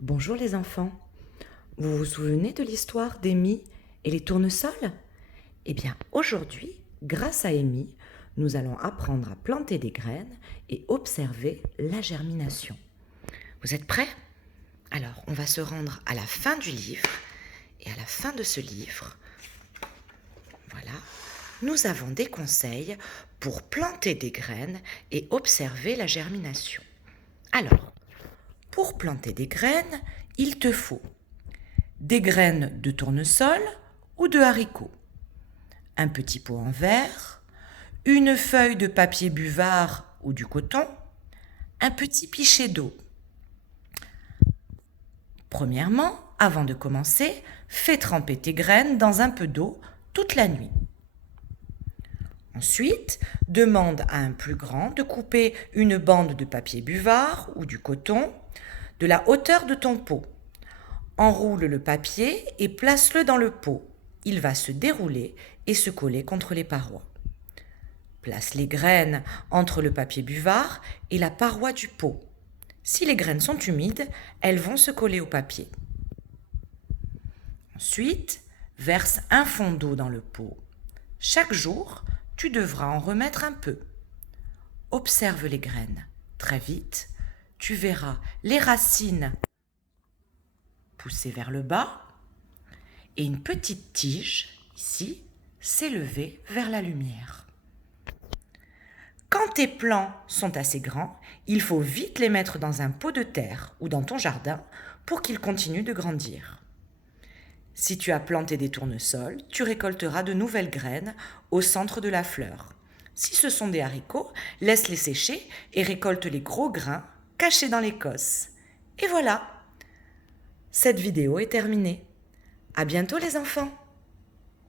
Bonjour les enfants. Vous vous souvenez de l'histoire d'Amy et les tournesols? Eh bien, aujourd'hui, grâce à Amy, nous allons apprendre à planter des graines et observer la germination. Vous êtes prêts? Alors, on va se rendre à la fin du livre. Et à la fin de ce livre, voilà, nous avons des conseils pour planter des graines et observer la germination. Alors, pour planter des graines, il te faut des graines de tournesol ou de haricots, un petit pot en verre, une feuille de papier buvard ou du coton, un petit pichet d'eau. Premièrement, avant de commencer, fais tremper tes graines dans un peu d'eau toute la nuit. Ensuite, demande à un plus grand de couper une bande de papier buvard ou du coton de la hauteur de ton pot. Enroule le papier et place-le dans le pot. Il va se dérouler et se coller contre les parois. Place les graines entre le papier buvard et la paroi du pot. Si les graines sont humides, elles vont se coller au papier. Ensuite, verse un fond d'eau dans le pot. Chaque jour, tu devras en remettre un peu. Observe les graines. Très vite, tu verras les racines pousser vers le bas et une petite tige, ici, s'élever vers la lumière. Quand tes plants sont assez grands, il faut vite les mettre dans un pot de terre ou dans ton jardin pour qu'ils continuent de grandir. Si tu as planté des tournesols, tu récolteras de nouvelles graines au centre de la fleur. Si ce sont des haricots, laisse-les sécher et récolte les gros grains cachés dans l'écosse. Et voilà, cette vidéo est terminée. À bientôt les enfants!